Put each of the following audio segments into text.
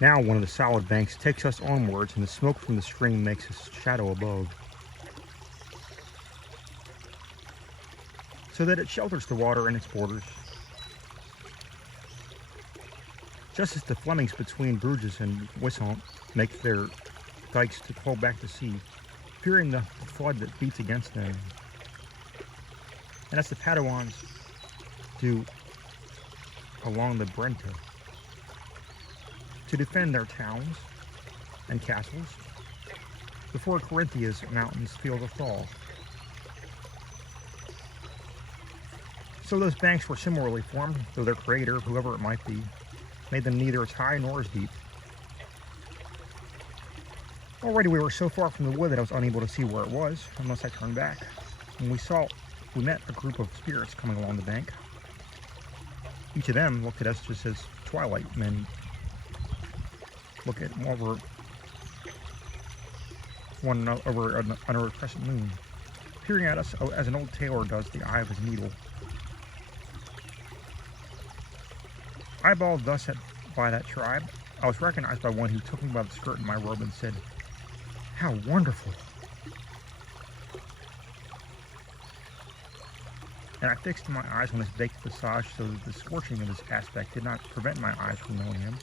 Now one of the solid banks takes us onwards, and the smoke from the stream makes a shadow above, so that it shelters the water and its borders. Just as the Flemings between Bruges and Wissant make their dikes to hold back the sea, fearing the flood that beats against them. And as the Padawans do along the Brunetto, to defend their towns and castles before Carinthia's mountains feel the thaw. So those banks were similarly formed, though their creator, whoever it might be, made them neither as high nor as deep. Already we were so far from the wood that I was unable to see where it was, unless I turned back. And we met a group of spirits coming along the bank. Each of them looked at us just as twilight men look at over under a crescent moon, peering at us as an old tailor does the eye of his needle. Eyeballed thus by that tribe, I was recognized by one who took me by the skirt in my robe and said, "How wonderful!" And I fixed my eyes on his baked visage so that the scorching of his aspect did not prevent my eyes from knowing him.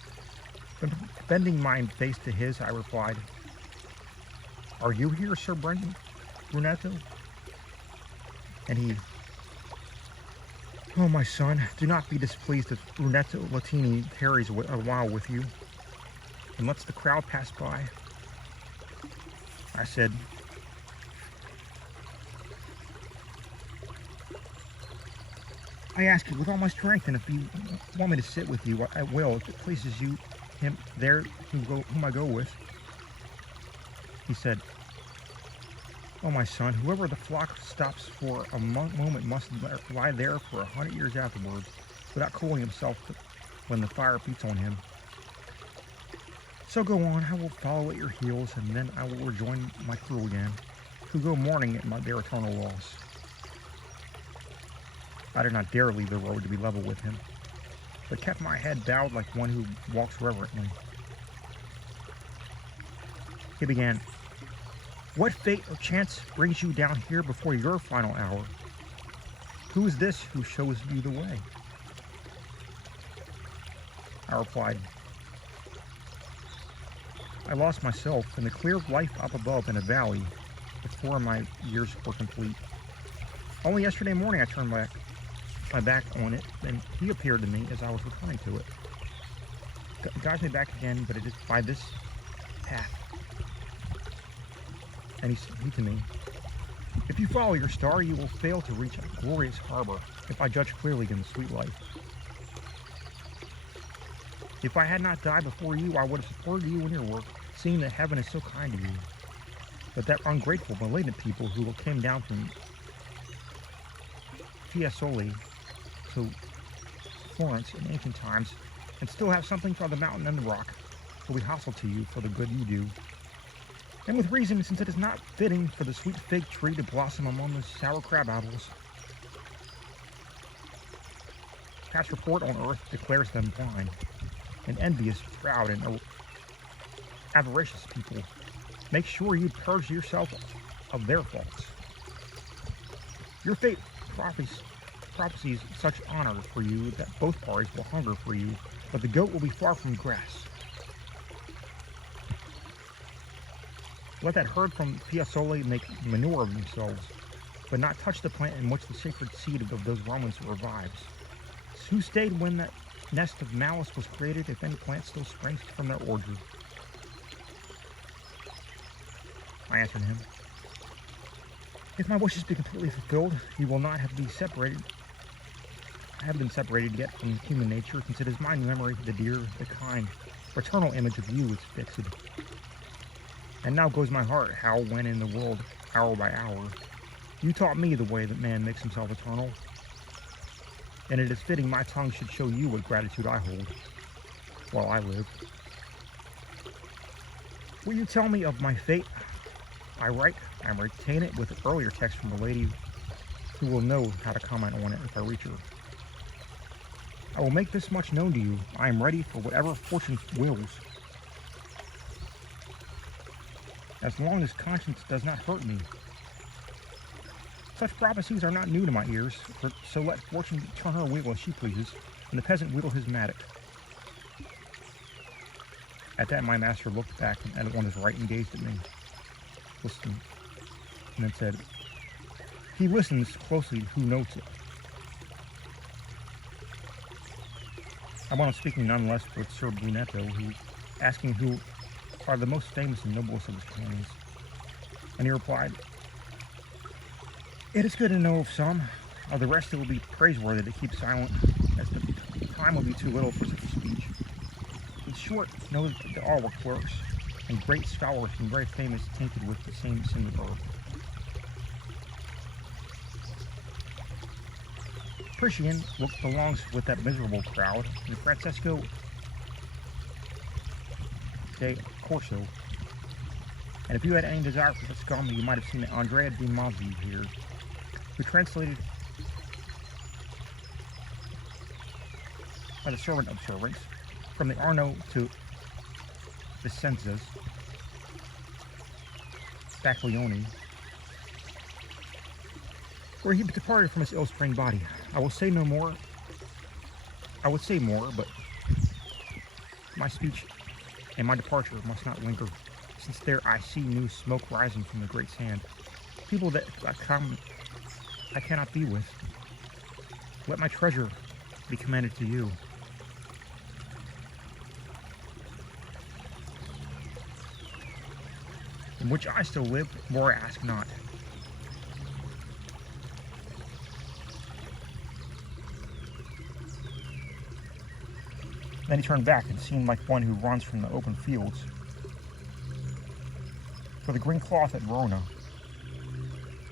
But bending my face to his, I replied, "Are you here, Sir Brunetto?" And he, "Oh, my son, do not be displeased if Brunetto Latini tarries a while with you and lets the crowd pass by." I said, "I ask you with all my strength, and if you want me to sit with you, I will, if it pleases you, him there whom I go with." He said, "Oh, my son, whoever the flock stops for a moment must lie there for 100 years afterwards, without cooling himself when the fire beats on him. So go on, I will follow at your heels, and then I will rejoin my crew again, who go mourning at their eternal loss." I did not dare leave the road to be level with him, but kept my head bowed like one who walks reverently. He began, "What fate or chance brings you down here before your final hour? Who is this who shows you the way?" I replied, "I lost myself in the clear life up above in a valley before my years were complete. Only yesterday morning I turned my back on it, and he appeared to me as I was returning to it. Guides me back again, but it is by this path." And he to me, "If you follow your star, you will fail to reach a glorious harbor, if I judge clearly in the sweet life. If I had not died before you, I would have supported you in your work, seeing that heaven is so kind to you. But that ungrateful, malignant people who came down from Fiesole to Florence in ancient times, and still have something for the mountain and the rock, will be hostile to you for the good you do. And with reason, since it is not fitting for the sweet fig tree to blossom among the sour crab apples. Past report on earth declares them blind, and envious, proud, and avaricious people. Make sure you purge yourself of their faults. Your fate prophesies such honor for you that both parties will hunger for you, but the goat will be far from grass. Let that herd from Fiesole make manure of themselves, but not touch the plant in which the sacred seed of those Romans revives. Who stayed when that nest of malice was created, if any plant still springs from their orchard?" I answered him, "If my wishes be completely fulfilled, you will not have been separated yet from human nature, since it is my memory, the dear, the kind, fraternal image of you is fixed. And now goes my heart, how when in the world, hour by hour, you taught me the way that man makes himself eternal. And it is fitting my tongue should show you what gratitude I hold, while I live. Will you tell me of my fate? I retain it with an earlier text from a lady who will know how to comment on it if I reach her. I will make this much known to you. I am ready for whatever fortune wills, as long as conscience does not hurt me. Such prophecies are not new to my ears, so let fortune turn her wheel as she pleases, and the peasant wheel his mattock. At that my master looked back at one his right and gazed at me, listening, and then said, "He listens closely who notes it." I went on speaking none less with Sir Brunetto, asking who are the most famous and noblest of his companions, and he replied, "It is good to know of some. Of the rest it will be praiseworthy to keep silent, as the time will be too little for such a speech. In short, know that all were clerks, and great scholars and very famous, tainted with the same sin of earth. Priscian belongs with that miserable crowd, and Francesco de Corso. And if you had any desire for such scum, you might have seen Andrea di Mazzi here, who translated by the servant of servants from the Arno to Vicenza's Baglioni, where he departed from his ill-strained body. I will say no more. I would say more, but my speech and my departure must not linger, since there I see new smoke rising from the great sand. People that I cannot be with. Let my treasure be commended to you. In which I still live, more I ask not. Then he turned back and seemed like one who runs from the open fields for the green cloth at Verona,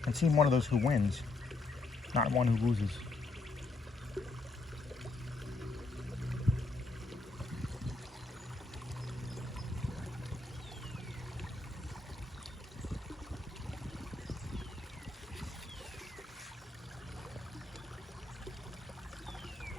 and seemed one of those who wins, not one who loses.